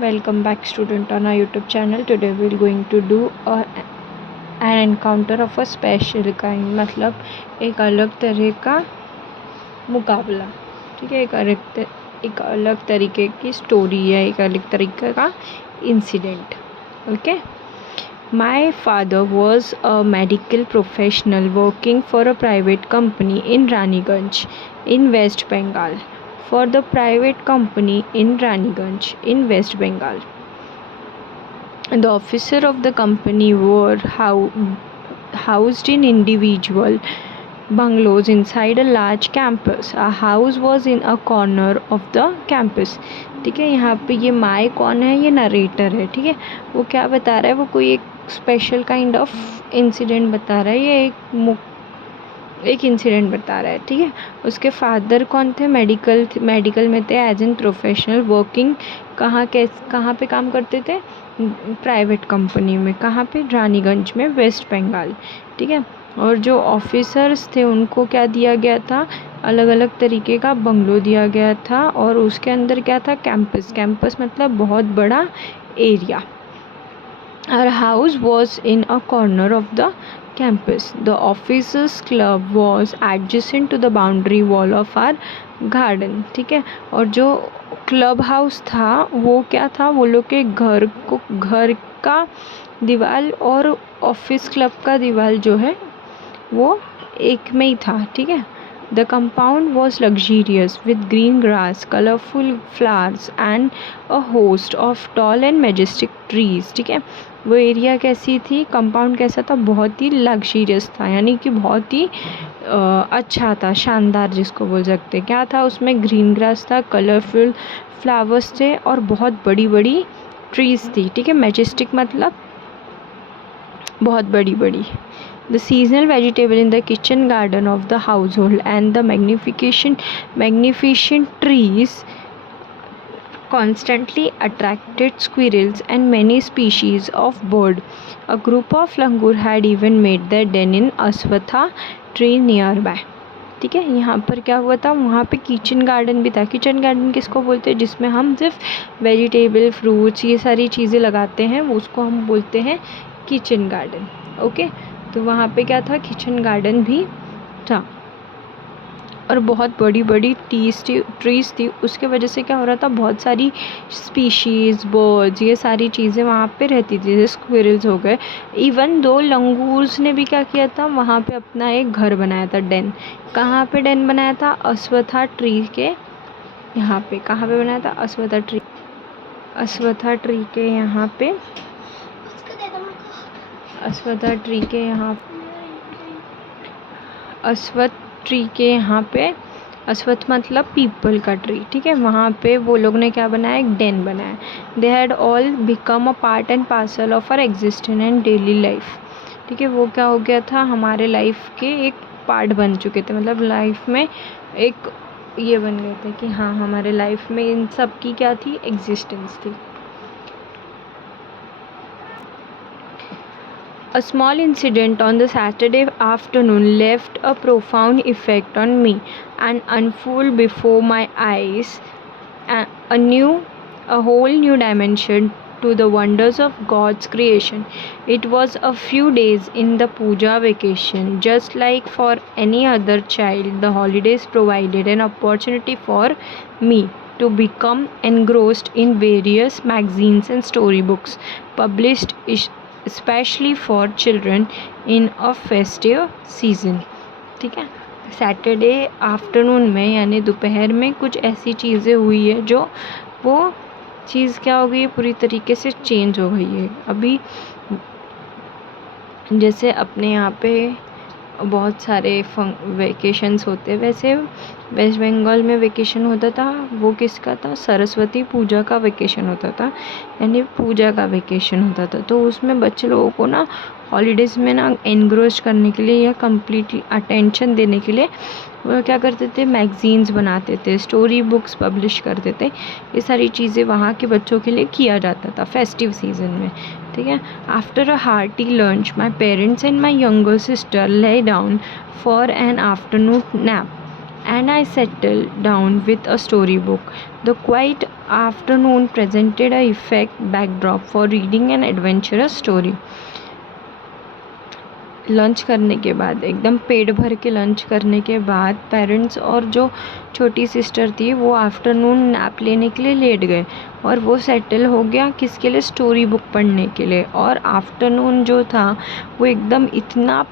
Welcome back student on our YouTube channel. Today we are going to do an encounter of a special kind, मतलब एक अलग तरह का मुकाबला. ठीक है, एक अलग तरीके की स्टोरी है, एक अलग तरीके का incident. Okay. My father was a medical professional working for a private company in Raniganj in West Bengal. For the private company in Raniganj in West Bengal. The officer of the company were housed in individual bungalows inside a large campus. A house was in a corner of the campus. ठीक है, यहाँ पे ये माई कौन है? ये narrator है. ठीक है, वो क्या बता रहा है? वो कोई एक स्पेशल काइंड ऑफ इंसिडेंट बता रहा है. ये एक इंसिडेंट बता रहा है. ठीक है, उसके फादर कौन थे? मेडिकल में थे एज एन प्रोफेशनल वर्किंग. कहाँ पे काम करते थे? प्राइवेट कंपनी में. कहाँ पे? रानीगंज में, वेस्ट बंगाल. ठीक है, और जो ऑफिसर्स थे उनको क्या दिया गया था? अलग अलग तरीके का बंगलो दिया गया था. और उसके अंदर क्या था? कैंपस मतलब बहुत बड़ा area. Our house was in a corner of the campus. The officers club was adjacent to the boundary wall of our garden. ठीक है, और जो क्लब हाउस था वो क्या था? वो लोग के घर का दीवार और ऑफिस क्लब का दीवार जो है वो एक में ही था. ठीक है. The compound was luxurious with green grass, colorful flowers and a host of tall and majestic trees. ठीक है, वो एरिया कैसी थी? कंपाउंड कैसा था? बहुत ही लग्जरियस था, यानी कि बहुत ही अच्छा था, शानदार जिसको बोल सकते. क्या था उसमें? ग्रीन ग्रास था, कलरफुल फ्लावर्स थे और बहुत बड़ी बड़ी ट्रीज थी. ठीक है, मैजेस्टिक मतलब बहुत बड़ी बड़ी. The seasonal vegetable in the kitchen garden of the household and the magnificent trees constantly attracted squirrels and many species of bird. A group of langur had even made their den in Aswatha tree nearby. ठीक है, यहाँ पर क्या हुआ था? वहाँ पे kitchen garden भी था. किचन गार्डन किसको बोलते हैं? जिसमें हम सिर्फ वेजिटेबल, फ्रूट्स, ये सारी चीज़ें लगाते हैं, वो उसको हम बोलते हैं किचन गार्डन. ओके, तो वहाँ पे क्या था? किचन गार्डन भी था और बहुत बड़ी बड़ी ट्रीज थी. उसके वजह से क्या हो रहा था? बहुत सारी स्पीशीज़, बर्ड्स, ये सारी चीज़ें वहाँ पे रहती थी. जैसे स्क्विरल्स हो गए. इवन दो लंगूर्स ने भी क्या किया था? वहाँ पे अपना एक घर बनाया था, डेन. कहाँ पे डेन बनाया था? अश्वत्था ट्री के यहाँ पे. कहाँ पे बनाया था? अश्वत्था ट्री के यहाँ पे. अश्वत्थ ट्री के यहाँ पे. अश्वत्थ मतलब पीपल का ट्री. ठीक है, वहाँ पे वो लोग ने क्या बनाया? एक डेन बनाया. They had all become a part and parcel of our existence and daily life. ठीक है, वो क्या हो गया था? हमारे लाइफ के एक पार्ट बन चुके थे. मतलब लाइफ में एक ये बन गए थे कि हाँ, हमारे लाइफ में इन सब की क्या थी? एग्जिस्टेंस थी. A small incident on the Saturday afternoon left a profound effect on me and unfolded before my eyes a whole new dimension to the wonders of God's creation. It was a few days in the puja vacation. Just like for any other child, the holidays provided an opportunity for me to become engrossed in various magazines and storybooks published specially for children in a festive season. ठीक है, Saturday afternoon में यानी दोपहर में कुछ ऐसी चीज़ें हुई है जो वो चीज़ क्या हो गई है? पूरी तरीके से चेंज हो गई है. अभी जैसे अपने यहाँ पे बहुत सारे वेकेशंस होते हैं, वैसे वेस्ट बंगाल में वेकेशन होता था. वो किसका था? सरस्वती पूजा का वेकेशन होता था, यानी पूजा का वेकेशन होता था. तो उसमें बच्चे लोगों को ना हॉलीडेज़ में ना एनग्रोज करने के लिए या कम्प्लीटली अटेंशन देने के लिए वो क्या करते थे? मैगज़ीन्स बनाते थे, स्टोरी बुक्स पब्लिश करते थे. ये सारी चीज़ें वहाँ के बच्चों के लिए किया जाता था फेस्टिव सीज़न में. ठीक है, after a hearty lunch my parents and my younger sister lay down for an afternoon nap and I settled down with a storybook. The quiet afternoon presented a effect backdrop for reading an adventurous story. Lunch करने के बाद, एकदम पेट भर के lunch करने के बाद parents और जो छोटी सिस्टर थी वो आफ्टरनून नैप लेने के लिए लेट गए और वो सेटल हो गया किसके लिए, स्टोरी बुक पढ़ने के लिए। और आफ्टरनून जो था वो एकदम इतना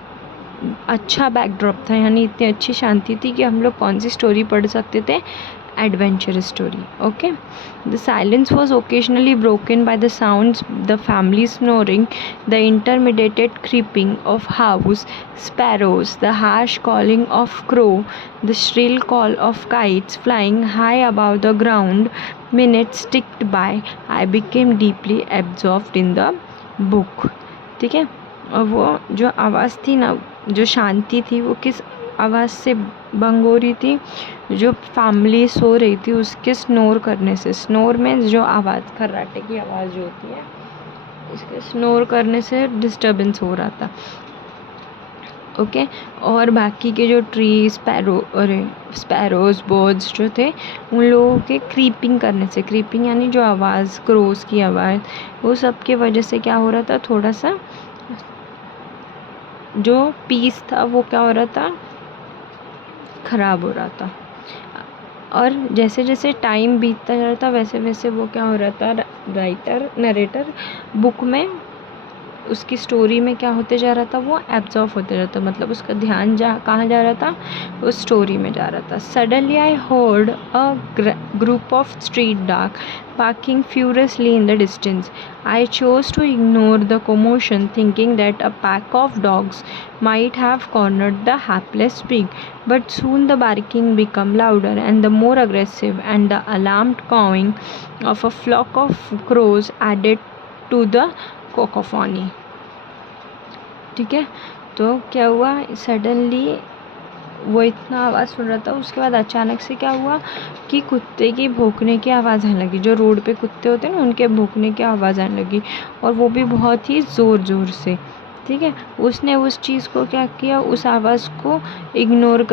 अच्छा बैकड्रॉप था, यानी इतनी अच्छी शांति थी कि हम लोग कौन सी स्टोरी पढ़ सकते थे, adventurous story. Okay, the silence was occasionally broken by the sounds, the family snoring, the intermittent creeping of house sparrows, the harsh calling of crow, the shrill call of kites flying high above the ground. Minutes ticked by. I became deeply absorbed in the book. ठीक है, और वो जो आवाज़ थी ना, जो शांति थी, वो किस आवाज़ से भंग हो रही थी, जो फैमिली सो रही थी उसके स्नोर करने से। स्नोर में जो आवाज़, खर्राटे की आवाज़ जो होती है, उसके स्नोर करने से डिस्टर्बेंस हो रहा था। ओके, और बाकी के जो ट्री, स्पैरोज, बर्ड्स जो थे, उन लोगों के क्रीपिंग करने से, क्रीपिंग यानी जो आवाज़, क्रोस की आवाज़, वो सब की वजह से क्या हो रहा था, थोड़ा सा जो पीस था वो क्या हो रहा था, ख़राब हो रहा था। और जैसे जैसे टाइम बीतता जा रहा था वैसे वैसे वो क्या हो रहा था, नरेटर बुक में, उसकी स्टोरी में क्या होते जा रहा था, वो एब्जॉर्व होते जा रहा था, मतलब उसका ध्यान कहाँ जा रहा था, उस स्टोरी में जा रहा था। Suddenly I heard a group of street dog barking furiously in the distance. I chose to ignore the commotion, thinking that a pack of dogs might have cornered the hapless pig. But soon the barking became louder and the more aggressive, and the alarmed cawing of a flock of crows added to the cacophony. ठीक है, तो क्या हुआ, suddenly वो इतना आवाज़ सुन रहा था, उसके बाद अचानक से क्या हुआ कि कुत्ते की भौंकने की आवाज़ आने लगी। जो रोड पे कुत्ते होते हैं ना, उनके भौंकने की आवाज़ आने लगी, और वो भी बहुत ही ज़ोर ज़ोर से। ठीक है, उसने उस चीज़ को क्या किया, उस आवाज़ को इग्नोर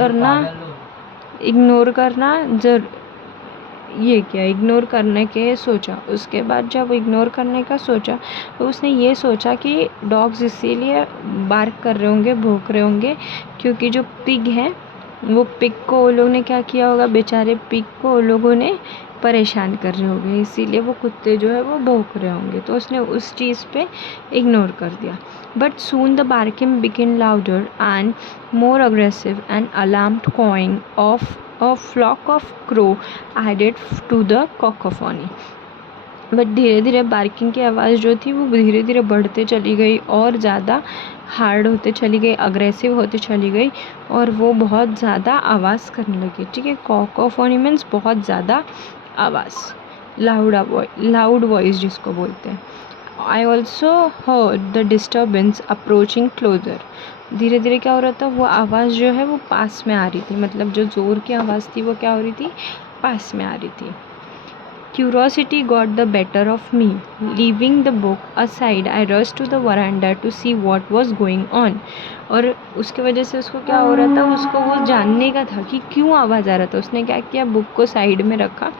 करने के सोचा। उसके बाद जब इग्नोर करने का सोचा तो उसने ये सोचा कि डॉग्स इसीलिए बार्क कर रहे होंगे, भौंक रहे होंगे, क्योंकि जो पिग है, वो पिग को वो लोग ने क्या किया होगा, बेचारे पिग को वो लोगों ने परेशान कर रहे होंगे, इसीलिए वो कुत्ते जो है वो भौंक रहे होंगे। तो उसने उस चीज़ पे इग्नोर कर दिया। But soon the barking begin louder and more aggressive and alarmed cawing of a flock of crow added to the cacophony. But धीरे धीरे बार्किंग की आवाज़ जो थी वो धीरे धीरे बढ़ते चली गई और ज़्यादा हार्ड होते चली गई, अग्रेसिव होते चली गई, और वो बहुत ज़्यादा आवाज़ करने लगी। ठीक है, cacophony मीन्स बहुत ज़्यादा आवाज़, लाउड वॉइस जिसको बोलते हैं। I also heard the disturbance approaching closer. धीरे धीरे क्या हो रहा था, वो आवाज़ जो है वो पास में आ रही थी, मतलब जो ज़ोर की आवाज़ थी वो क्या हो रही थी, पास में आ रही थी। Curiosity got the better of me. Leaving the book aside, I rushed to the veranda to see what was going on. और उसके वजह से उसको क्या हो रहा था, उसको वो जानने का था कि क्यों आवाज़ आ रहा था। उसने क्या किया, बुक को साइड में रखा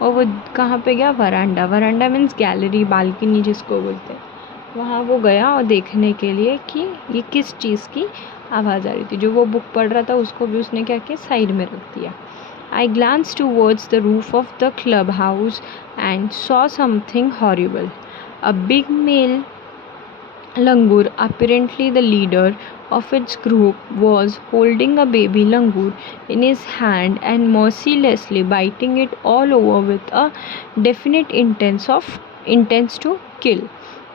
और वो कहाँ पे गया, वरांडा मीन्स गैलरी, बालकनी जिसको बोलते हैं, वहाँ वो गया और देखने के लिए कि ये किस चीज़ की आवाज़ आ रही थी। जो वो बुक पढ़ रहा था उसको भी उसने क्या किया, साइड में रख दिया। I glanced towards the roof of the clubhouse and saw something horrible. A big male langur, apparently the leader of its group, was holding a baby langur in his hand and mercilessly biting it all over with a definite intent to kill.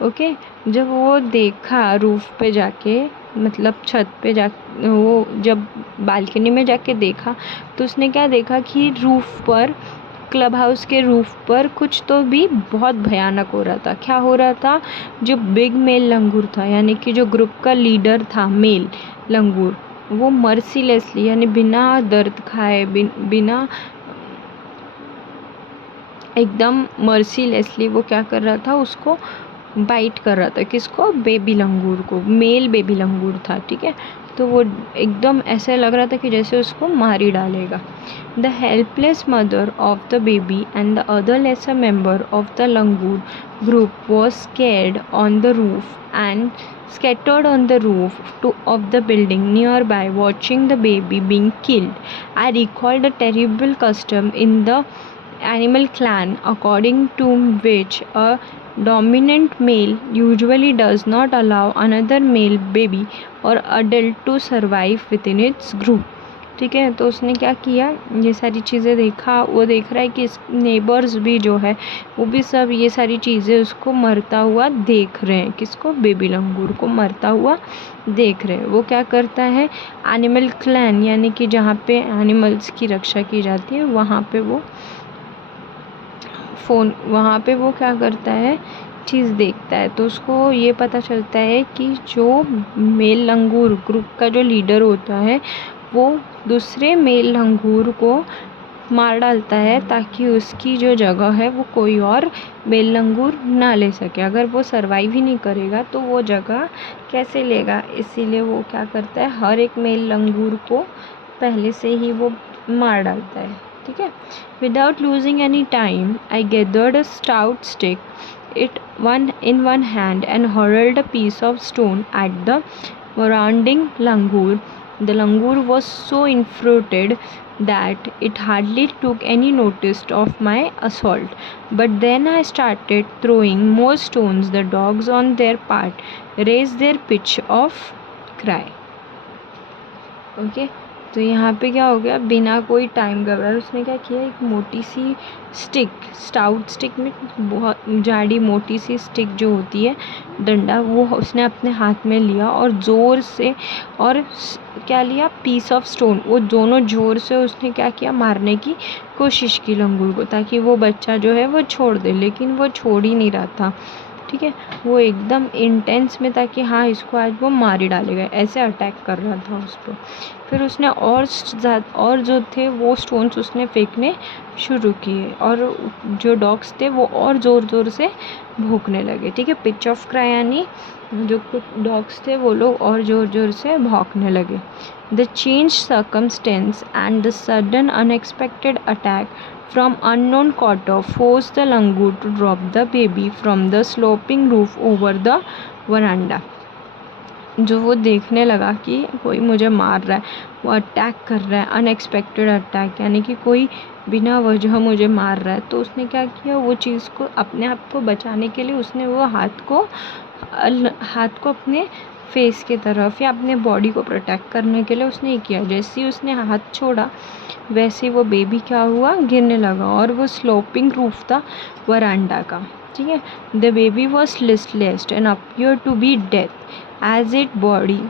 Okay, जब वो देखा roof पे जाके, मतलब छत पे जा, वो जब बालकनी में जाके देखा तो उसने क्या देखा कि रूफ पर, क्लब हाउस के रूफ पर कुछ तो भी बहुत भयानक हो रहा था। क्या हो रहा था, जो बिग मेल लंगूर था, यानी कि जो ग्रुप का लीडर था मेल लंगूर, वो मर्सीलेसली यानी बिना दर्द खाए, बिना एकदम मर्सीलेसली वो क्या कर रहा था, उसको बाइट कर रहा था। किसको, बेबी लंगूर को, मेल बेबी लंगूर था। ठीक है, तो वो एकदम ऐसे लग रहा था कि जैसे उसको मार ही डालेगा। The helpless mother of the baby and the other lesser member of the langur group was scared on the roof and scattered on the roof of the building nearby watching the baby being killed. I recalled a terrible custom in the animal clan according to which a dominant male usually does not allow another male baby or adult to survive within its group. ठीक है, तो उसने क्या किया, ये सारी चीज़ें देखा, वो देख रहा है कि इस नेबर्स भी जो है वो भी सब ये सारी चीज़ें उसको मरता हुआ देख रहे हैं, किसको, बेबी लंगूर को मरता हुआ देख रहे हैं। वो क्या करता है, एनिमल क्लैन यानी कि जहाँ पे एनिमल्स की रक्षा की जाती है वहाँ पे वो क्या करता है, चीज़ देखता है। तो उसको ये पता चलता है कि जो मेल लंगूर ग्रुप का जो लीडर होता है वो दूसरे मेल लंगूर को मार डालता है ताकि उसकी जो जगह है वो कोई और मेल लंगूर ना ले सके। अगर वो सर्वाइव ही नहीं करेगा तो वो जगह कैसे लेगा, इसीलिए वो क्या करता है, हर एक मेल लंगूर को पहले से ही वो मार डालता है। ठीक है, without losing any time I gathered a stout stick in one hand and hurled a piece of stone at the surrounding langur. The langur was so infuriated that it hardly took any notice of my assault. But then I started throwing more stones. The dogs on their part raised their pitch of cry. Okay, तो यहाँ पे क्या हो गया, बिना कोई time गवाए उसने क्या किया, एक मोटी सी स्टिक, स्टाउट स्टिक में बहुत जाड़ी मोटी सी स्टिक जो होती है, डंडा, वो उसने अपने हाथ में लिया और ज़ोर से, और क्या लिया, पीस ऑफ स्टोन, वो दोनों ज़ोर से उसने क्या किया, मारने की कोशिश की लंगूर को, ताकि वो बच्चा जो है वो छोड़ दे, लेकिन वो छोड़ ही नहीं रहा था। ठीक है, वो एकदम इंटेंस में था कि हाँ इसको आज वो मार ही डालेगा, ऐसे अटैक कर रहा था उस पर। फिर उसने और जो थे वो स्टोन्स उसने फेंकने शुरू किए और जो डॉग्स थे वो और ज़ोर ज़ोर से भौंकने लगे। ठीक है, पिच ऑफ क्राई यानी जो डॉग्स थे वो लोग और ज़ोर ज़ोर से भौंकने लगे। The change circumstance and the sudden unexpected attack from unknown quarter forced the langur to drop the baby from the sloping roof over the veranda. जो वो देखने लगा कि कोई मुझे मार रहा है, वो अटैक कर रहा है, अनएक्सपेक्टेड अटैक यानी कि कोई बिना वजह मुझे मार रहा है, तो उसने क्या किया, वो चीज़ को अपने आप को बचाने के लिए उसने वो हाथ को अपने फेस की तरफ या अपने बॉडी को प्रोटेक्ट करने के लिए उसने किया। जैसे ही उसने हाथ छोड़ा वैसे ही वो बेबी क्या हुआ, गिरने लगा, और वो स्लोपिंग रूफ था वरांडा का। ठीक है, the baby was listless and appear to be death as it body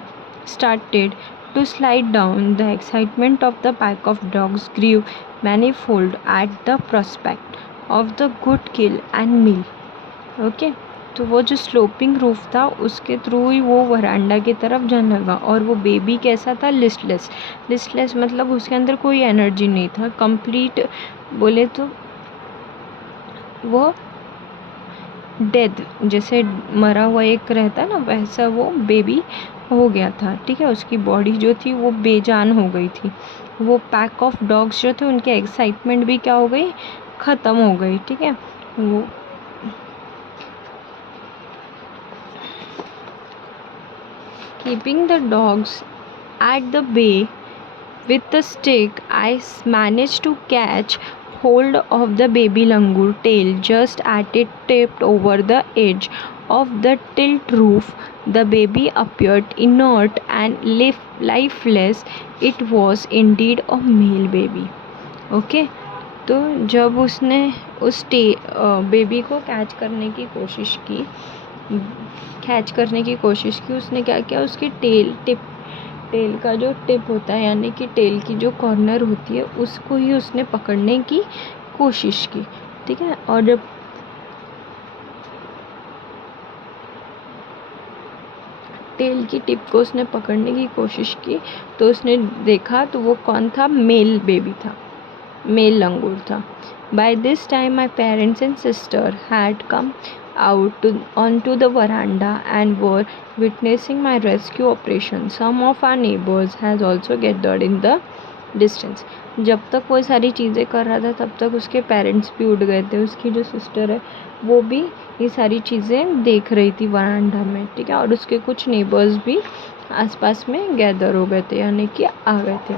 started to slide down. The excitement of the pack of dogs grew manifold at the prospect of the good kill and meal. Okay, तो वो जो sloping roof था उसके through ही वो वरांडा की तरफ जाने लगा, और वो बेबी कैसा था, लिस्टलेस मतलब उसके अंदर कोई एनर्जी नहीं था, कंप्लीट बोले तो वो डेथ, जैसे मरा हुआ एक रहता है ना, वैसा वो बेबी हो गया था। ठीक है, उसकी बॉडी जो थी वो बेजान हो गई थी। वो पैक ऑफ डॉग्स जो थे उनके एक्साइटमेंट भी क्या हो गई, ख़त्म हो गई। ठीक है, वो keeping the dogs at the bay with the stick, I managed to catch hold of the baby langur tail just as it tipped over the edge of the tilt roof. The baby appeared inert and lifeless. It was indeed a male baby. Okay, तो जब उसने उस baby को catch करने की कोशिश की उसने क्या किया, उसकी टेल का जो टिप होता है यानी कि टेल की जो कॉर्नर होती है उसको ही उसने पकड़ने की कोशिश की। ठीक है, और जब टेल की टिप को उसने पकड़ने की कोशिश की तो उसने देखा तो वो कौन था, मेल बेबी था, मेल लंगूर था। By this time my parents and sister had come out onto the veranda and were witnessing my rescue operation. Some of our neighbors has also gathered in the distance. जब तक वो सारी चीज़ें कर रहा था तब तक उसके पेरेंट्स भी उठ गए थे. उसकी जो सिस्टर है वो भी ये सारी चीज़ें देख रही थी वरांडा में, ठीक है. और उसके कुछ नेबर्स भी आसपास में गैदर हो गए थे, यानी कि आ गए थे.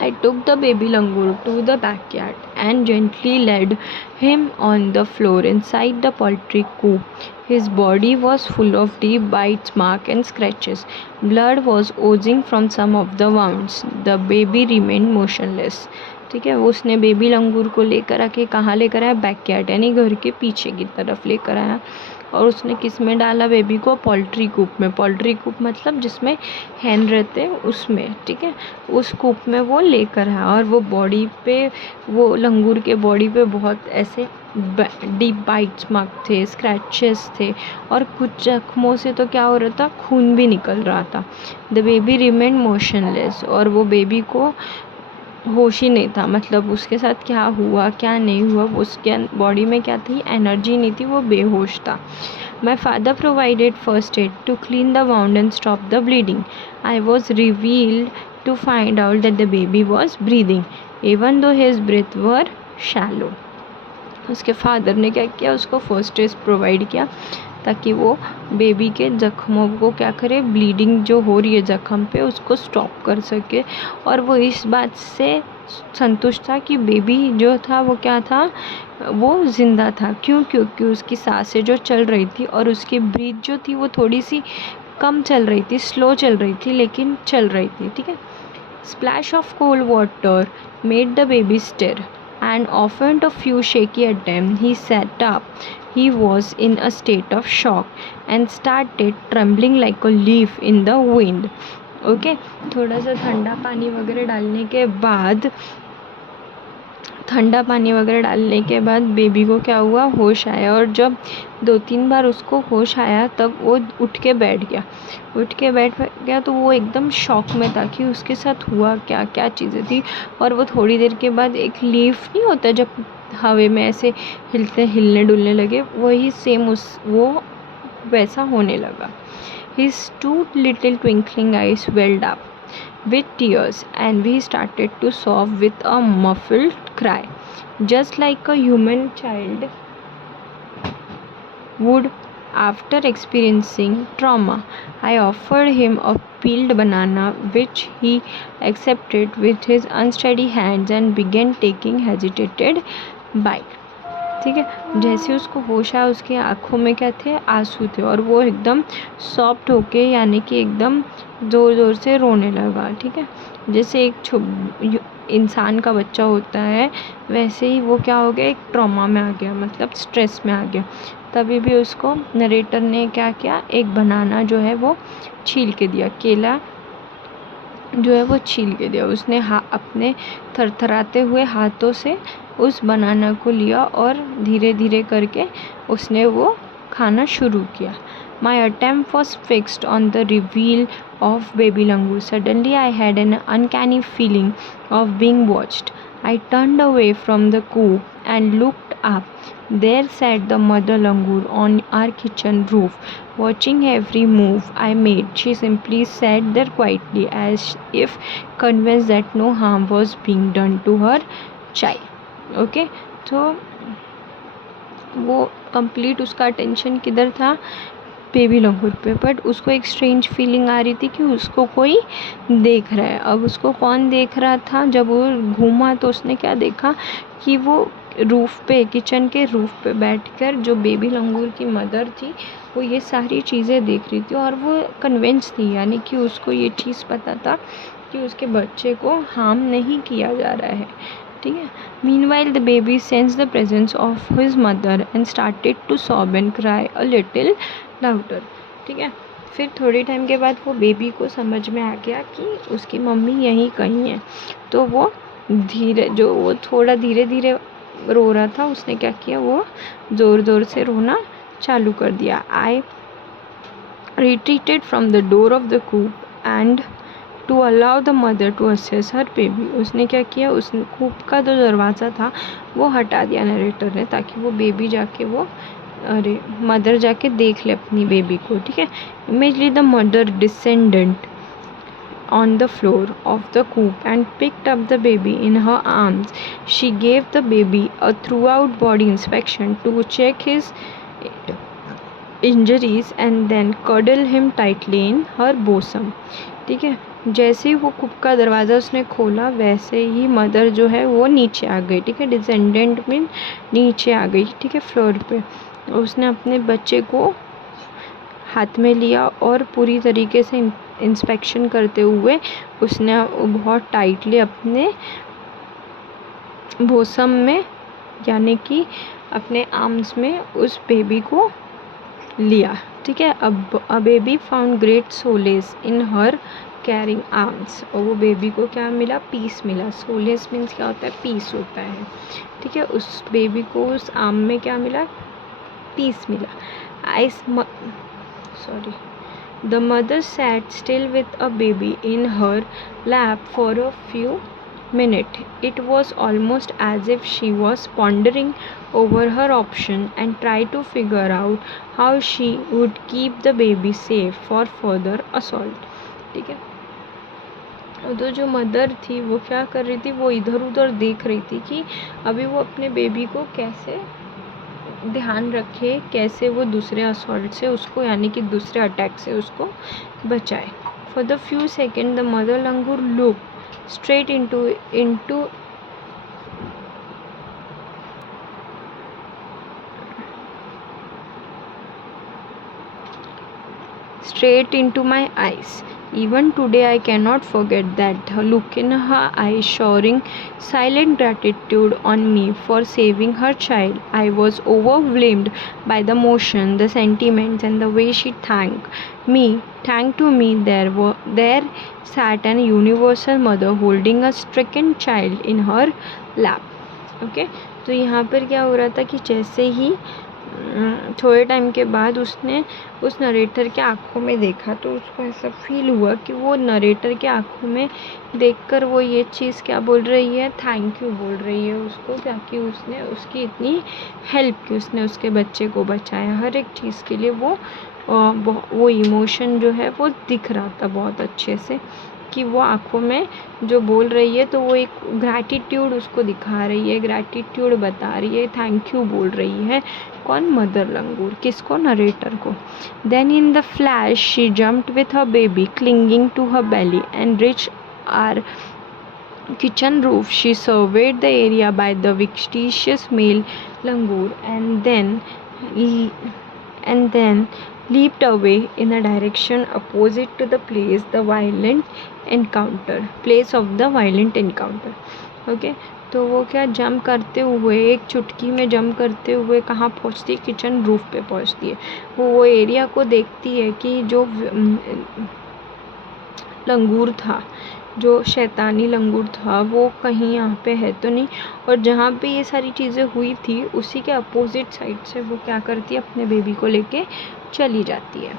I took the baby langur to the backyard and gently laid him on the floor inside the poultry coop. His body was full of deep bites, marks and scratches. Blood was oozing from some of the wounds. The baby remained motionless. ठीक है. वो उसने baby लंगूर को लेकर आके कहाँ लेकर आया? बैकयार्ड, यानी घर के पीछे की तरफ लेकर आया. और उसने किस में डाला बेबी को? पोल्ट्री कूप में. पोल्ट्री कूप मतलब जिसमें हैन रहते हैं उसमें, ठीक है. उस कूप में वो लेकर आया. और वो बॉडी पे, वो लंगूर के बॉडी पे बहुत ऐसे डीप बाइट्स मार्क थे, स्क्रैचेस थे, और कुछ जख्मों से तो क्या हो रहा था? खून भी निकल रहा था. The baby remain motionless. और वो बेबी को होश ही नहीं था, मतलब उसके साथ क्या हुआ क्या नहीं हुआ, उसके बॉडी में क्या थी? एनर्जी नहीं थी, वो बेहोश था. My father provided first aid to clean the wound and stop the bleeding. I was relieved to find out that the baby was breathing even though his breath were shallow. उसके father ने क्या किया? उसको first aid provide किया ताकि वो baby के ज़ख्मों को क्या करे? ब्लीडिंग जो हो रही है ज़ख्म पे उसको स्टॉप कर सके. और वो इस बात से संतुष्ट था कि बेबी जो था वो क्या था? वो ज़िंदा था. क्यों? क्योंकि उसकी सांसें जो चल रही थी और उसकी ब्रीथ जो थी वो थोड़ी सी कम चल रही थी, स्लो चल रही थी, लेकिन चल रही थी, ठीक है. Splash of cold water made the baby stir and offered a few shaky attempts. He sat up. He was in a state of shock and started trembling like a leaf in the wind. Okay. थोड़ा सा ठंडा पानी वगैरह डालने के बाद baby को क्या हुआ? होश आया. और जब 2-3 बार उसको होश आया तब वो उठ के बैठ गया. तो वो एकदम शॉक में था कि उसके साथ हुआ क्या, क्या चीज़ें थी. और वो थोड़ी देर के बाद एक लीफ नहीं होता जब हवा में ऐसे हिलने डुलने लगे, वही सेम वो वैसा होने लगा. His 2 little twinkling eyes welled up with tears and we started to sob with a muffled cry, just like a human child would after experiencing trauma. I offered him a peeled banana which he accepted with his unsteady hands and began taking hesitated bite. ठीक है. जैसे उसको होश आया उसकी आँखों में क्या थे? आंसू थे. और वो एकदम सॉफ्ट होके, यानी कि एकदम ज़ोर ज़ोर से रोने लगा, ठीक है. जैसे एक इंसान का बच्चा होता है वैसे ही वो क्या हो गया? एक ट्रॉमा में आ गया, मतलब स्ट्रेस में आ गया. तभी भी उसको नरेटर ने क्या किया? एक बनाना जो है वो छील के दिया, केला जो है वो छील के दिया. उसने अपने थरथराते हुए हाथों से उस बनाना को लिया और धीरे धीरे करके उसने वो खाना शुरू किया. My attempt was fixed on the reveal of baby langur. Suddenly I had an uncanny feeling of being watched. I turned away from the coop and looked up. There sat the mother langur on our kitchen roof, watching every move I made. She simply sat there quietly, as if convinced that no harm was being done to her child. Okay. तो वो complete उसका attention किधर था? Baby लंगूर पे. But उसको एक strange feeling आ रही थी कि उसको कोई देख रहा है. अब उसको कौन देख रहा था? जब वो घूमा तो उसने क्या देखा कि वो रूफ़ पे, किचन के रूफ़ पे बैठकर जो बेबी लंगूर की मदर थी वो ये सारी चीज़ें देख रही थी. और वो कन्विंस थी, यानी कि उसको ये चीज़ पता था कि उसके बच्चे को हार्म नहीं किया जा रहा है, ठीक है. Meanwhile the baby sensed the presence of his mother and started to sob and cry a little louder. ठीक है. फिर थोड़ी टाइम के बाद वो बेबी को समझ में आ गया कि उसकी मम्मी यहीं कहीं है. तो वो थोड़ा धीरे धीरे रो रहा था. उसने क्या किया? वो ज़ोर ज़ोर से रोना चालू कर दिया. I retreated from the door of the coop and to allow the mother to assess her baby. उसने क्या किया? उसने कूप का जो दरवाज़ा था वो हटा दिया नरेटर ने, ताकि वो बेबी जाके वो अरे मदर जाके देख ले अपनी बेबी को, ठीक है। Immediately the mother descendant on the floor of the coop and picked up the baby in her arms. She gave the baby a throughout body inspection to check his injuries and then cuddle him tightly in her bosom. ठीक है, जैसे ही वो कूप का दरवाज़ा उसने खोला वैसे ही mother जो है वो नीचे आ गई, ठीक है। डिसेंडेंट मीन नीचे आ गई, ठीक है, फ्लोर पे। उसने अपने बच्चे को हाथ में लिया और पूरी तरीके से इंस्पेक्शन करते हुए उसने बहुत टाइटली अपने बोसम में यानी कि अपने आर्म्स में उस बेबी को लिया, ठीक है। अब a baby found great solace in her carrying arms, और वो बेबी को क्या मिला, पीस मिला। सोलेस मीन्स क्या होता है, पीस होता है, ठीक है। उस बेबी को उस आर्म में क्या मिला, पीस मिला। The mother sat still with a baby in her lap for a few minutes. It was almost as if she was pondering over her option and tried to figure out how she would keep the baby safe for further assault. ठीक है। तो जो mother थी वो क्या कर रही थी, वो इधर उधर देख रही थी कि अभी वो अपने बेबी को कैसे ध्यान रखे, कैसे वो दूसरे असॉल्ट से उसको यानी कि दूसरे अटैक से उसको बचाए। For the few second the mother langur look straight into my eyes. Even today I cannot forget that look in her eyes, showering silent gratitude on me for saving her child. I was overwhelmed by the emotion, the sentiments, and the way she thanked to me. There sat an universal mother holding a stricken child in her lap. Okay, तो यहाँ पर क्या हो रहा था कि जैसे ही थोड़े टाइम के बाद उसने उस नरेटर के आँखों में देखा तो उसको ऐसा फील हुआ कि वो नरेटर के आँखों में देखकर वो ये चीज़ क्या बोल रही है, थैंक यू बोल रही है उसको, क्योंकि उसने उसकी इतनी हेल्प की, उसने उसके बच्चे को बचाया। हर एक चीज़ के लिए वो इमोशन जो है वो दिख रहा था बहुत अच्छे से कि वो आँखों में जो बोल रही है तो वो एक ग्रैटिट्यूड उसको दिखा रही है, ग्रैटिट्यूड बता रही है, थैंक यू बोल रही है। कौन, मदर लंगूर, किसको, नरेटर को। Then in the flash she jumped with her baby clinging to her belly and reach our kitchen roof. She surveyed the area by the vicious male langur and then leaped away in a direction opposite to the place of the violent encounter. Okay, तो वो क्या jump करते हुए, एक चुटकी में jump करते हुए कहाँ पहुँचती है, किचन रूफ पे पहुँचती है। वो एरिया को देखती है कि जो लंगूर था, जो शैतानी लंगूर था, वो कहीं यहाँ पे है तो नहीं, और जहाँ पे ये सारी चीज़ें हुई थी उसी के अपोजिट साइड से वो क्या करती है, अपने बेबी को लेके चली जाती है,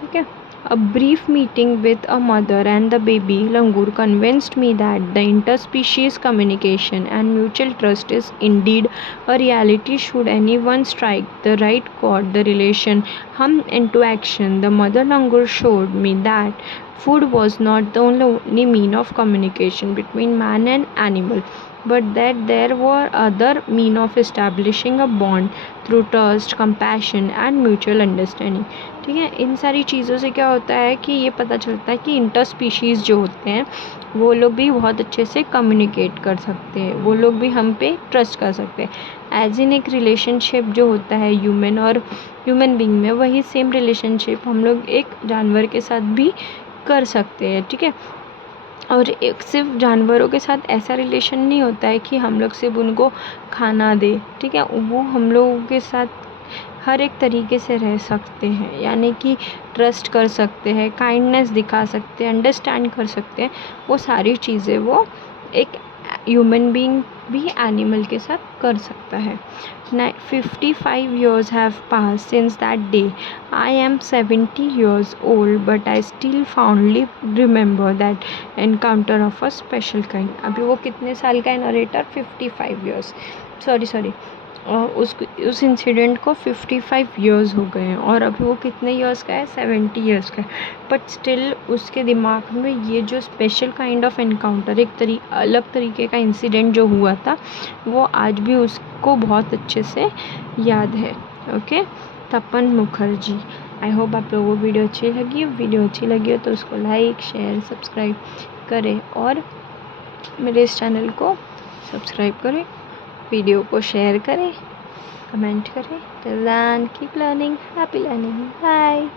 ठीक है। A brief meeting with a mother and the baby langur convinced me that the interspecies communication and mutual trust is indeed a reality should anyone strike the right chord. The relation hummed into action. The mother langur showed me that food was not the only mean of communication between man and animal, but that there were other means of establishing a bond through trust, compassion and mutual understanding. ठीक है, इन सारी चीज़ों से क्या होता है कि ये पता चलता है कि इंटर स्पीशीज़ जो होते हैं वो लोग भी बहुत अच्छे से कम्युनिकेट कर सकते हैं, वो लोग भी हम पे ट्रस्ट कर सकते हैं। एज इन एक रिलेशनशिप जो होता है ह्यूमन और ह्यूमन बीइंग में, वही सेम रिलेशनशिप हम लोग एक जानवर के साथ भी कर सकते हैं, ठीक है। और एक सिर्फ जानवरों के साथ ऐसा रिलेशन नहीं होता है कि हम लोग सिर्फ उनको खाना दे, ठीक है, वो हम लोगों के साथ हर एक तरीके से रह सकते हैं, यानी कि ट्रस्ट कर सकते हैं, काइंडनेस दिखा सकते हैं, अंडरस्टैंड कर सकते हैं, वो सारी चीज़ें वो एक ह्यूमन बीइंग भी एनिमल के साथ कर सकता है। 55 years have passed since that day. I am 70 years old but I still fondly remember that encounter of a special kind. अभी वो कितने साल का है नरेटर, 55 years, सॉरी उस इंसिडेंट को 55 इयर्स हो गए हैं और अभी वो कितने इयर्स का है, 70 इयर्स का है, बट स्टिल उसके दिमाग में ये जो स्पेशल काइंड ऑफ एनकाउंटर, एक अलग तरीके का इंसिडेंट जो हुआ था, वो आज भी उसको बहुत अच्छे से याद है। Okay, Tapan Mukherjee. I hope आप लोगों को वीडियो अच्छी लगी हो तो उसको लाइक, शेयर, सब्सक्राइब करें और मेरे इस चैनल को सब्सक्राइब करें, वीडियो को शेयर करें, कमेंट करें। Till then keep learning, happy learning, bye.